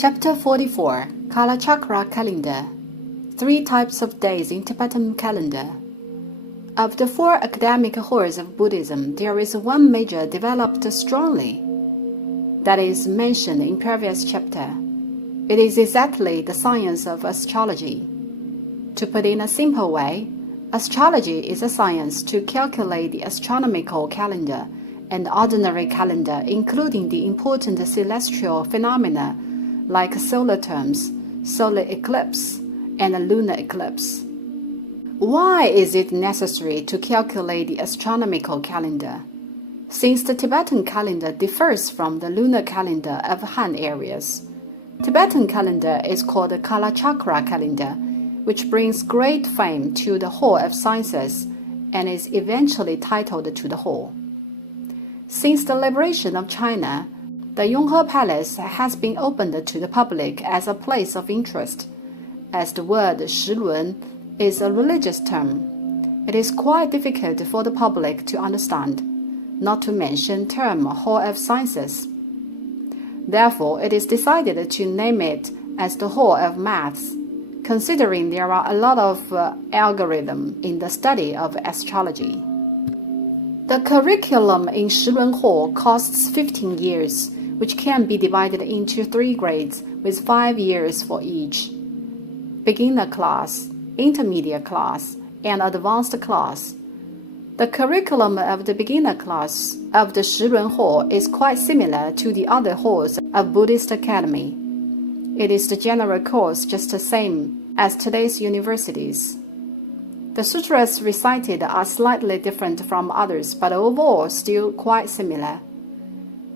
Chapter 44 Kalachakra Calendar 3 types of days in Tibetan calendar. Of the 4 academic halls of Buddhism, there is one major developed strongly. That is mentioned in previous chapter. It is exactly the science of astrology. To put in a simple way, astrology is a science to calculate the astronomical calendar and ordinary calendar, including the important celestial phenomena like solar terms, solar eclipse, and lunar eclipse. Why is it necessary to calculate the astronomical calendar? Since the Tibetan calendar differs from the lunar calendar of Han areas, Tibetan calendar is called the Kalachakra calendar, which brings great fame to the Hall of Sciences and is eventually titled to the Hall. Since the liberation of China, the Yonghe Palace has been opened to the public as a place of interest. As the word Shilun is a religious term, it is quite difficult for the public to understand, not to mention term Hall of Sciences. Therefore, it is decided to name it as the Hall of Maths, considering there are a lot of algorithm in the study of astrology. The curriculum in Shilun Hall costs 15 years, which can be divided into 3 grades with 5 years for each: beginner class, intermediate class, and advanced class. The curriculum of the beginner class of the Shilun Hall is quite similar to the other halls of Buddhist Academy. It is the general course just the same as today's universities. The sutras recited are slightly different from others, but overall still quite similar.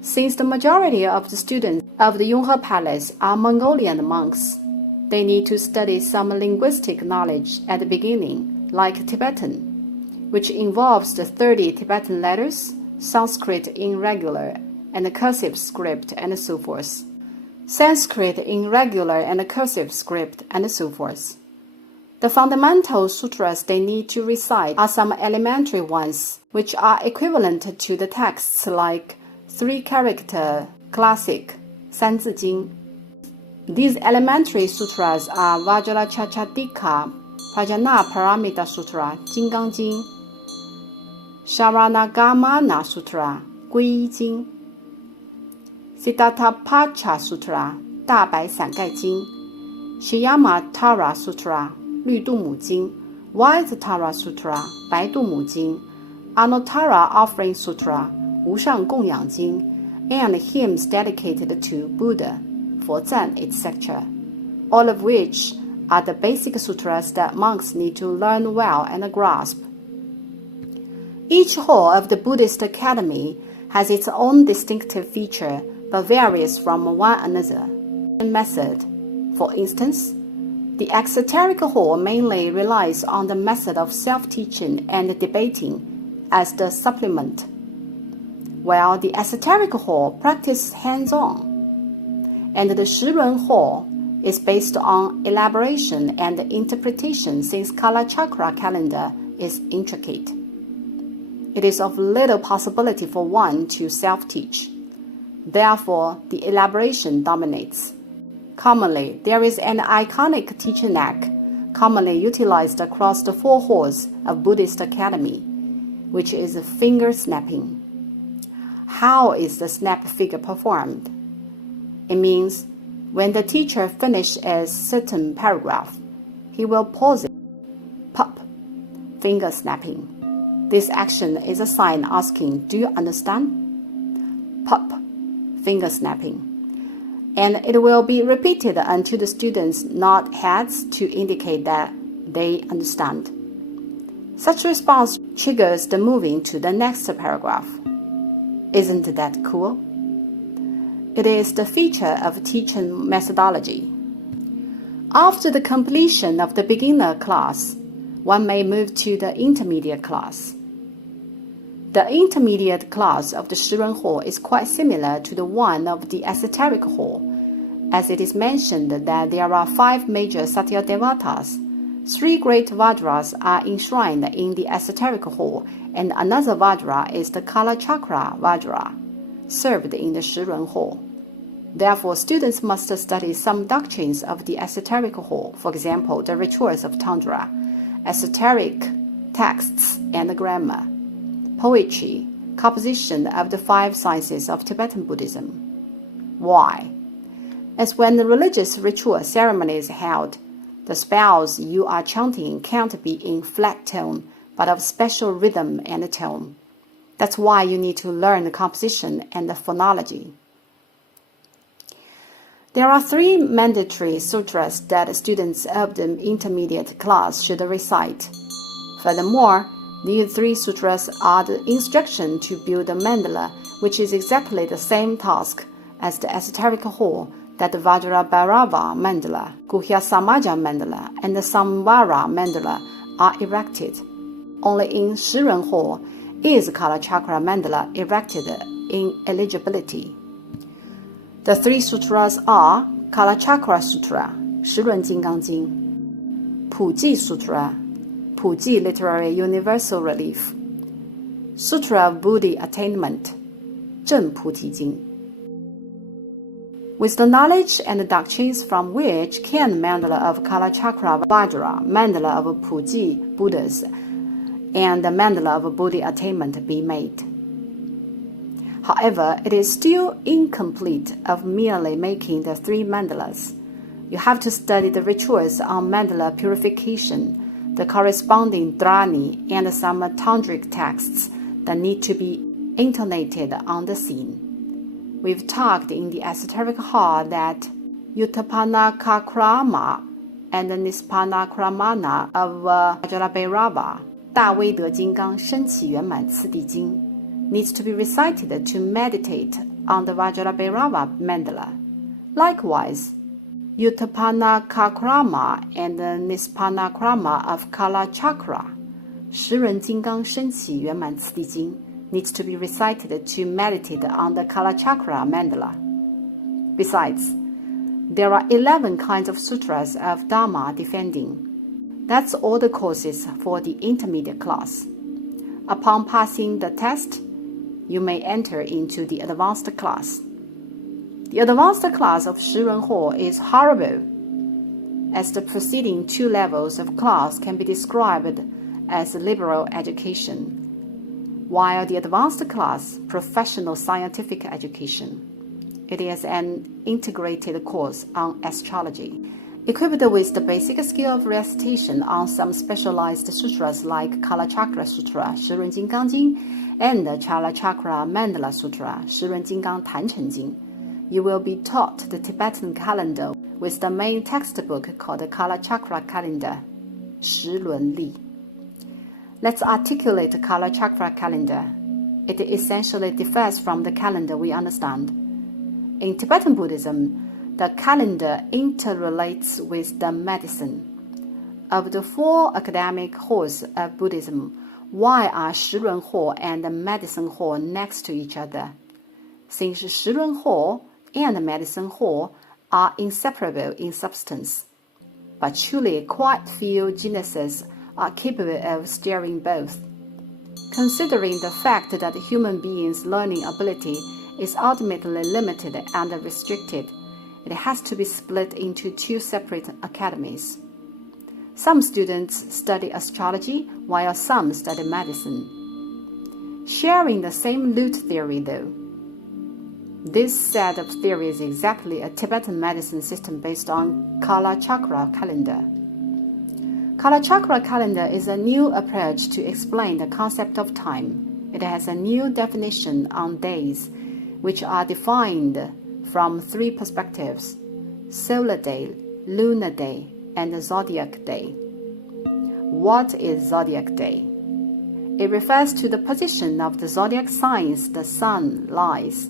Since the majority of the students of the Yonghe Palace are Mongolian monks, they need to study some linguistic knowledge at the beginning, like Tibetan, which involves the 30 Tibetan letters, Sanskrit in regular and cursive script, and so forth. Sanskrit in regular and cursive script, and so forth. The fundamental sutras they need to recite are some elementary ones, which are equivalent to the texts like 3-character classic, 三字经. These elementary sutras are Vajrachachatika, Prajna Paramita Sutra, 金刚经, Sharanagamana Sutra, 皈依经, Siddharthapacha Sutra, 大白伞盖经, Shiyamatara Sutra, 绿度母经, Vaitara Sutra, 白度母经, Anuttara Offering Sutra, 无上供养经, and hymns dedicated to Buddha, 佛赞, etc., all of which are the basic sutras that monks need to learn well and grasp. Each hall of the Buddhist Academy has its own distinctive feature, but varies from one another. Method. For instance, the exoteric hall mainly relies on the method of self-teaching and debating as the supplement, while the esoteric hall practices hands-on, and the Shilun hall is based on elaboration and interpretation since Kalachakra calendar is intricate. It is of little possibility for one to self-teach. Therefore, the elaboration dominates. Commonly, there is an iconic teacher knack, commonly utilized across the 4 halls of Buddhist Academy, which is finger snapping. How is the snap figure performed? It means when the teacher finishes a certain paragraph, he will pause it, pop, finger snapping. This action is a sign asking, do you understand? Pop, finger snapping. And it will be repeated until the students nod heads to indicate that they understand. Such response triggers the moving to the next paragraph. Isn't that cool? It is the feature of teaching methodology. After the completion of the beginner class, one may move to the intermediate class. The intermediate class of the Shilun Hall is quite similar to the one of the esoteric hall, as it is mentioned that there are 5 major Satyadevatas. 3 great Vajras are enshrined in the esoteric hall, and another Vajra is the Kalachakra Vajra, served in the Shilun Hall. Therefore, students must study some doctrines of the esoteric whole, for example, the rituals of Tantra, esoteric texts and grammar, poetry, composition of the 5 sciences of Tibetan Buddhism. Why? As when the religious ritual ceremony is held, the spells you are chanting can't be in flat tone, but of special rhythm and tone. That's why you need to learn the composition and the phonology. There are 3 mandatory sutras that students of the intermediate class should recite. Furthermore, these 3 sutras are the instruction to build a mandala, which is exactly the same task as the esoteric hall that the Vajrabhairava mandala, Guhya Samaja mandala, and the Samvara mandala are erected. Only in Shiren Hall is Kala Chakra mandala erected in eligibility. The 3 sutras are Kala Chakra Sutra, Shirun Jingang Jing, Puji Sutra, Puji Literary Universal Relief, Sutra of Buddhi Attainment, Zhen Puti Jing. With the knowledge and the doctrines from which can mandala of Kala Chakra Vajra, mandala of Puji Buddhas, and the mandala of Buddhi Attainment be made. However, it is still incomplete of merely making the 3 mandalas. You have to study the rituals on mandala purification, the corresponding dhrani, and some tantric texts that need to be intonated on the scene. We've talked in the esoteric hall that Utapana and the Nispana of Vajrabhairava, 大威德金刚升起圆满次第经 needs to be recited to meditate on the Vajrabhairava mandala. Likewise, Utapana and the Nispana of Kala Chakra, 十人金刚升起圆满次第经 needs to be recited to meditate on the Kala Chakra mandala. Besides, there are 11 kinds of sutras of Dharma defending. That's all the courses for the intermediate class. Upon passing the test, you may enter into the advanced class. The advanced class of Shiren Hall is horrible, as the preceding 2 levels of class can be described as liberal education, while the advanced class, professional scientific education. It is an integrated course on astrology, equipped with the basic skill of recitation on some specialized sutras like Kala Chakra Sutra, Shirun Jingang Jing, and the Kala Chakra Mandala Sutra, Shirun Jingang Tanchen Jing. You will be taught the Tibetan calendar with the main textbook called the Kala Chakra Calendar, Shi Lun Li. Let's articulate the Kala Chakra calendar. It essentially differs from the calendar we understand. In Tibetan Buddhism, the calendar interrelates with the medicine. Of the 4 academic halls of Buddhism, why are Shiren Hall and the Medicine Hall next to each other? Since Shiren Hall and Medicine Hall are inseparable in substance, but truly quite few geniuses are capable of steering both. Considering the fact that human beings' learning ability is ultimately limited and restricted, it has to be split into 2 separate academies. Some students study astrology, while some study medicine, sharing the same root theory though. This set of theory is exactly a Tibetan medicine system based on Kala Chakra calendar. Kala Chakra calendar is a new approach to explain the concept of time. It has a new definition on days, which are defined from 3 perspectives: solar day, lunar day, and zodiac day. What is zodiac day? It refers to the position of the zodiac signs the sun lies.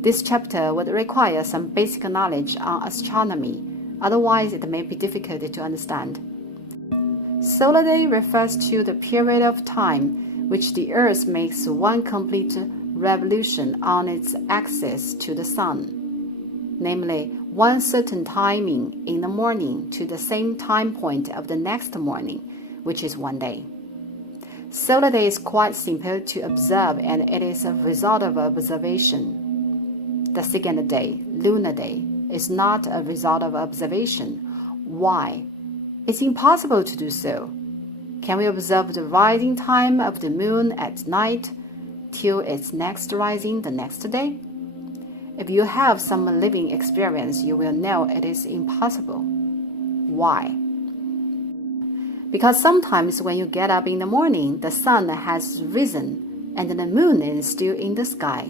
This chapter would require some basic knowledge on astronomy, otherwise it may be difficult to understand. Solar day refers to the period of time which the Earth makes one complete revolution on its axis to the sun, namely one certain timing in the morning to the same time point of the next morning, which is one day. Solar day is quite simple to observe, and it is a result of observation. the second day, lunar day, is not a result of observation. Why? It's impossible to do so. Can we observe the rising time of the moon at night till its next rising the next day? If you have some living experience, you will know it is impossible. Why? Because sometimes when you get up in the morning, the sun has risen and the moon is still in the sky.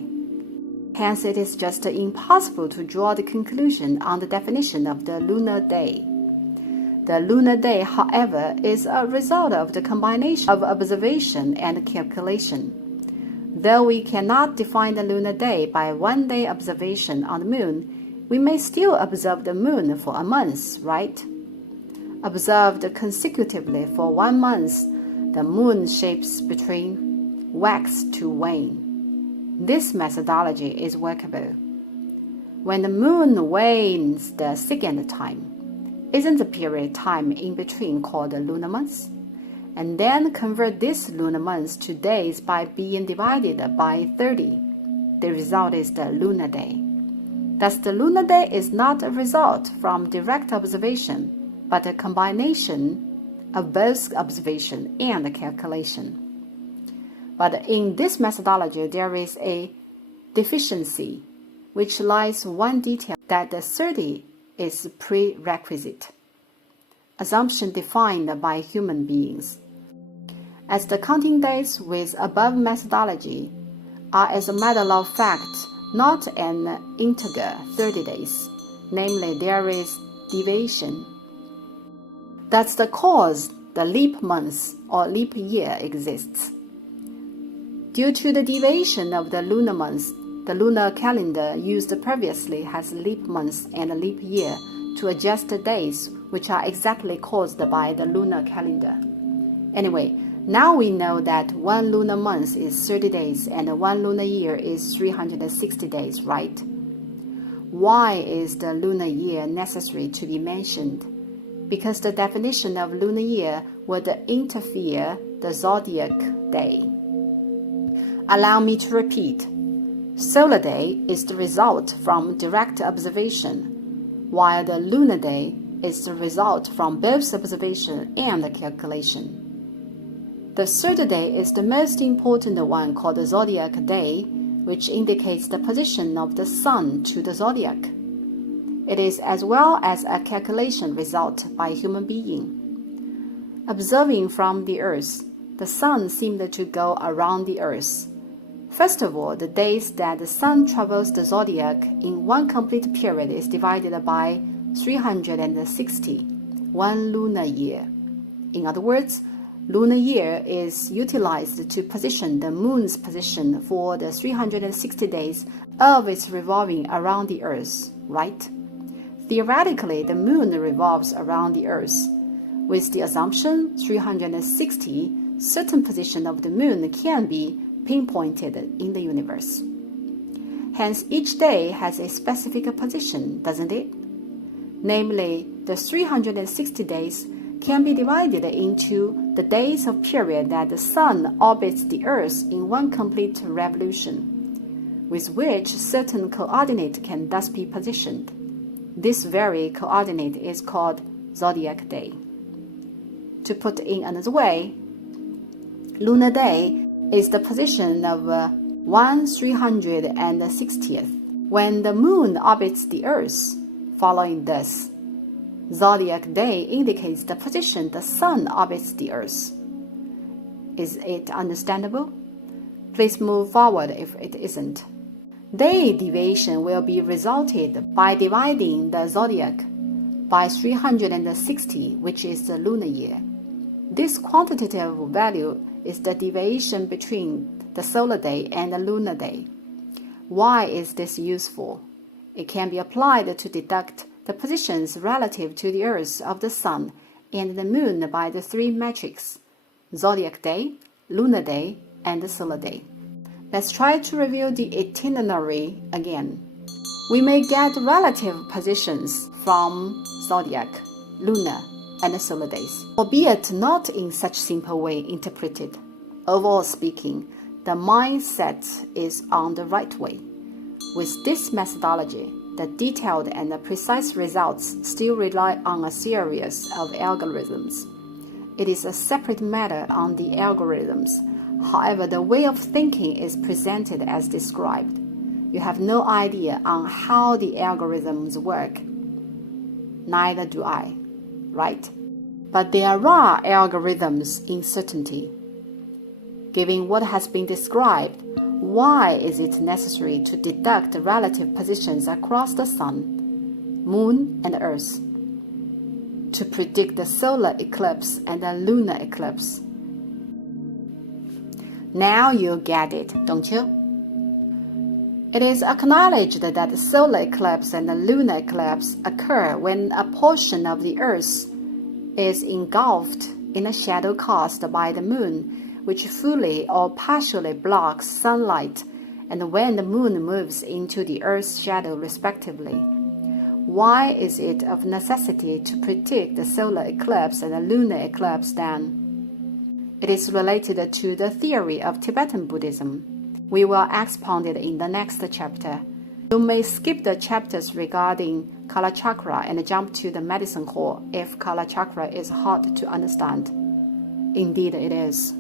Hence, it is just impossible to draw the conclusion on the definition of the lunar day. The lunar day, however, is a result of the combination of observation and calculation. Though we cannot define the lunar day by one-day observation on the moon, we may still observe the moon for a month, right? Observed consecutively for 1 month, the moon shapes between wax to wane. This methodology is workable. When the moon wanes the second time, isn't the period time in between called the lunar month? And then convert this lunar month to days by being divided by 30. The result is the lunar day. Thus, the lunar day is not a result from direct observation, but a combination of both observation and calculation. But in this methodology, there is a deficiency, which lies one detail that the 30 is prerequisite, assumption defined by human beings. As the counting days with above methodology are as a matter of fact not an integer 30 days, namely there is deviation. That's the cause the leap month or leap year exists. Due to the deviation of the lunar month, the lunar calendar used previously has leap months and a leap year to adjust the days, which are exactly caused by the lunar calendar. Anyway, now we know that one lunar month is 30 days and one lunar year is 360 days, right? Why is the lunar year necessary to be mentioned? Because the definition of lunar year would interfere the zodiac day. Allow me to repeat. Solar day is the result from direct observation, while the lunar day is the result from both observation and calculation. The third day is the most important one, called the zodiac day, which indicates the position of the sun to the zodiac. It is as well as a calculation result by a human being. Observing from the earth, the sun seemed to go around the earth. First of all, the days that the sun travels the zodiac in one complete period is divided by 360, one lunar year. In other words, lunar year is utilized to position the moon's position for the 360 days of its revolving around the earth, right? Theoretically, the moon revolves around the earth. With the assumption 360, certain position of the moon can be pinpointed in the universe. Hence, each day has a specific position, doesn't it? Namely, the 360 days can be divided into the days of period that the sun orbits the earth in one complete revolution, with which certain coordinate can thus be positioned. This very coordinate is called zodiac day. To put in another way, lunar day is the position of 1/360th when the moon orbits the earth. Following this, zodiac day indicates the position the sun orbits the earth. Is it understandable? Please move forward if it isn't. Day deviation will be resulted by dividing the zodiac by 360, which is the lunar year. This quantitative value is the deviation between the solar day and the lunar day. Why is this useful? It can be applied to deduct the positions relative to the Earth of the Sun and the Moon by the three metrics: zodiac day, lunar day, and the solar day. Let's try to review the itinerary again. We may get relative positions from zodiac, lunar, and solar days, albeit not in such simple way interpreted. Overall speaking, the mindset is on the right way. With this methodology, the detailed and the precise results still rely on a series of algorithms. It is a separate matter on the algorithms. However, the way of thinking is presented as described. You have no idea on how the algorithms work. Neither do I, right? But there are algorithms in certainty. Given what has been described, why is it necessary to deduct relative positions across the Sun, Moon, and Earth to predict the solar eclipse and the lunar eclipse? Now you get it, don't you? It is acknowledged that the solar eclipse and the lunar eclipse occur when a portion of the Earth is engulfed in a shadow caused by the Moon, which fully or partially blocks sunlight, and when the Moon moves into the Earth's shadow respectively. Why is it of necessity to predict the solar eclipse and the lunar eclipse then? It is related to the theory of Tibetan Buddhism. We will expound it in the next chapter. You may skip the chapters regarding Kala Chakra and jump to the medicine hall if Kala Chakra is hard to understand. Indeed it is.